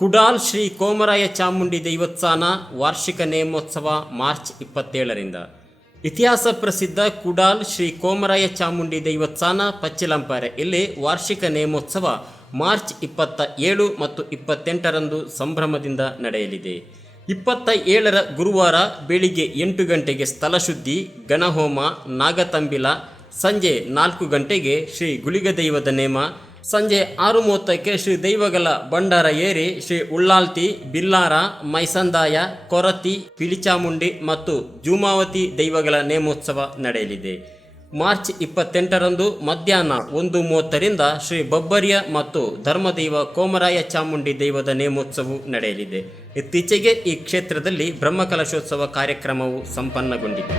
ಕುಡಾಲ್ ಶ್ರೀ ಕೋಮರಾಯ ಚಾಮುಂಡಿ ದೈವತ್ಸಾನ ವಾರ್ಷಿಕ ನೇಮೋತ್ಸವ ಮಾರ್ಚ್ 27ರಿಂದ. ಇತಿಹಾಸ ಪ್ರಸಿದ್ಧ ಕುಡಾಲ್ ಶ್ರೀ ಕೋಮರಾಯ ಚಾಮುಂಡಿ ದೈವತ್ಸಾನ ಪಚ್ಚಿಲಂಪಾರೆ ಇಲ್ಲಿ ವಾರ್ಷಿಕ ನೇಮೋತ್ಸವ ಮಾರ್ಚ್ 27 ಮತ್ತು 28ರಂದು ಸಂಭ್ರಮದಿಂದ ನಡೆಯಲಿದೆ. 27ರ ಗುರುವಾರ ಬೆಳಿಗ್ಗೆ 8 ಗಂಟೆಗೆ ಸ್ಥಳಶುದ್ಧಿ, ಗಣಹೋಮ, ನಾಗತಂಬಿಲ, ಸಂಜೆ 4 ಗಂಟೆಗೆ ಶ್ರೀ ಗುಳಿಗದೈವದ ನೇಮ, ಸಂಜೆ 6:30ಕ್ಕೆ ಶ್ರೀ ದೈವಗಳ ಭಂಡಾರ ಏರಿ ಶ್ರೀ ಉಳ್ಳಾಲ್ತಿ, ಬಿಲ್ಲಾರ, ಮೈಸಂದಾಯ, ಕೊರತಿ, ಪಿಲಿಚಾಮುಂಡಿ ಮತ್ತು ಜೂಮಾವತಿ ದೈವಗಳ ನೇಮೋತ್ಸವ ನಡೆಯಲಿದೆ. ಮಾರ್ಚ್ 28ರಂದು ಮಧ್ಯಾಹ್ನ 1:30ರಿಂದ ಶ್ರೀ ಬಬ್ಬರಿಯ ಮತ್ತು ಧರ್ಮದೈವ ಕೋಮರಾಯ ಚಾಮುಂಡಿ ದೈವದ ನೇಮೋತ್ಸವವು ನಡೆಯಲಿದೆ. ಇತ್ತೀಚೆಗೆ ಈ ಕ್ಷೇತ್ರದಲ್ಲಿ ಬ್ರಹ್ಮಕಲಶೋತ್ಸವ ಕಾರ್ಯಕ್ರಮವು ಸಂಪನ್ನಗೊಂಡಿತು.